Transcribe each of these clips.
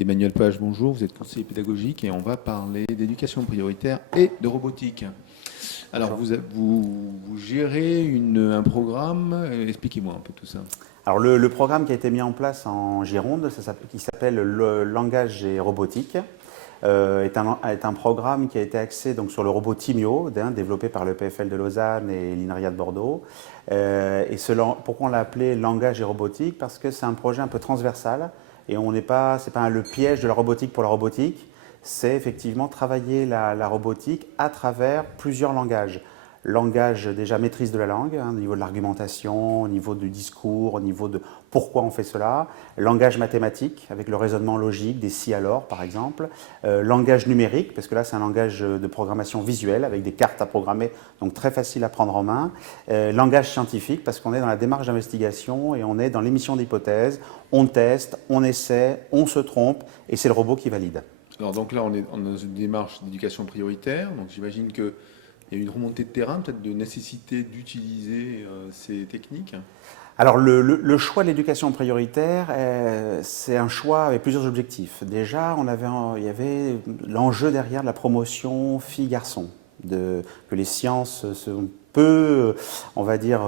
Emmanuel Page, bonjour, vous êtes conseiller pédagogique et on va parler d'éducation prioritaire et de robotique. Alors, Bonjour. vous gérez un programme, expliquez-moi un peu tout ça. Alors le programme qui a été mis en place en Gironde, qui s'appelle le langage et robotique, est un programme qui a été axé donc, sur le robot Timio, développé par le PFL de Lausanne et l'INRIA de Bordeaux. Pourquoi on l'a appelé langage et robotique? Parce que c'est un projet un peu transversal et c'est pas le piège de la robotique pour la robotique, c'est effectivement travailler la robotique à travers plusieurs langages. Langage déjà maîtrise de la langue, au niveau de l'argumentation, au niveau du discours, au niveau de pourquoi on fait cela. Langage mathématique, avec le raisonnement logique, des si alors par exemple. Langage numérique, parce que là c'est un langage de programmation visuelle, avec des cartes à programmer, donc très facile à prendre en main. Langage scientifique, parce qu'on est dans la démarche d'investigation et on est dans l'émission d'hypothèses. On teste, on essaie, on se trompe, et c'est le robot qui valide. Alors, donc là, on est dans une démarche d'éducation prioritaire, donc j'imagine qu'il y a une remontée de terrain, peut-être de nécessité d'utiliser ces techniques. Alors le choix de l'éducation prioritaire, c'est un choix avec plusieurs objectifs. Déjà, il y avait l'enjeu derrière de la promotion filles-garçons, que les sciences sont peu, on va dire,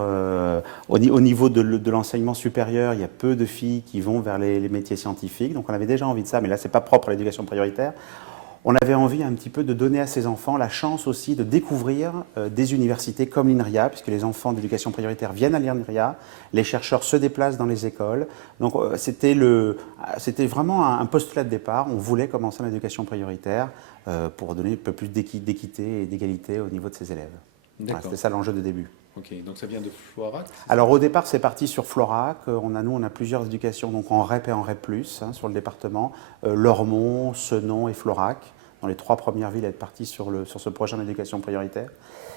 au niveau de l'enseignement supérieur, il y a peu de filles qui vont vers les métiers scientifiques. Donc on avait déjà envie de ça, mais là, ce n'est pas propre à l'éducation prioritaire. On avait envie un petit peu de donner à ces enfants la chance aussi de découvrir des universités comme l'INRIA, puisque les enfants d'éducation prioritaire viennent à l'INRIA, les chercheurs se déplacent dans les écoles. Donc c'était vraiment un postulat de départ. On voulait commencer en éducation prioritaire pour donner un peu plus d'équité et d'égalité au niveau de ces élèves. Voilà, c'était ça l'enjeu de début. Ok, donc ça vient de Floirac. Alors au départ, c'est parti sur Florac. On a plusieurs éducations donc en REP et en REP+, sur le département. Lormont, Senon et Florac, dans les 3 premières villes, à être partis sur ce projet d'éducation prioritaire.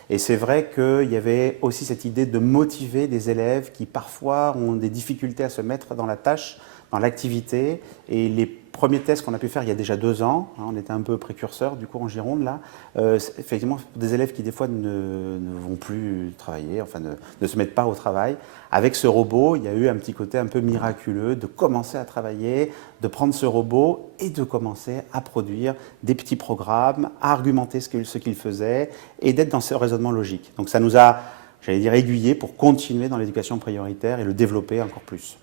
Et c'est vrai qu'il y avait aussi cette idée de motiver des élèves qui parfois ont des difficultés à se mettre dans la tâche, dans l'activité. Et les premiers tests qu'on a pu faire il y a déjà 2 ans, on était un peu précurseurs du coup en Gironde là, effectivement des élèves qui des fois ne vont plus travailler, enfin ne se mettent pas au travail. Avec ce robot, il y a eu un petit côté un peu miraculeux de commencer à travailler, de prendre ce robot et de commencer à produire des petits programmes, à argumenter ce qu'il faisait et d'être dans ce raisonnement logique. Donc ça nous a, j'allais dire, aiguillé pour continuer dans l'éducation prioritaire et le développer encore plus.